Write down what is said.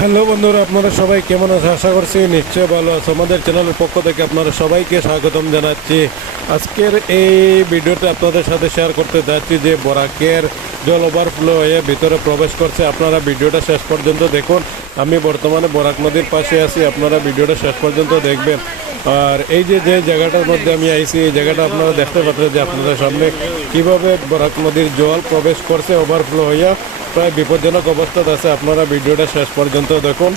Hello বন্ধুরা, আপনারা সবাই কেমন আছে? আশা করছি নিশ্চয় ভালো আছে। আমাদের চ্যানেলের পক্ষ থেকে আপনারা সবাইকে স্বাগতম জানাচ্ছি। আজকের এই ভিডিওতে আপনাদের সাথে শেয়ার করতে যাচ্ছি যে বরাকের জল ওভারফ্লো হয়ে ভিতরে প্রবেশ করছে। আপনারা ভিডিওটা শেষ পর্যন্ত দেখুন। আমি বর্তমানে বরাক নদীর পাশে আছি, আপনারা ভিডিওটা শেষ পর্যন্ত দেখবেন। আর এই যে জায়গাটার মধ্যে আমি আইছি, এই জায়গাটা আপনারা দেখতে পাচ্ছেন যে আপনাদের সামনে কিভাবে বরাক নদীর জল প্রবেশ করছে ওভারফ্লো হইয়া প্রায় বিপজ্জনক অবস্থাতে আছে। আপনারা ভিডিওটা শেষ পর্যন্ত দেখুন।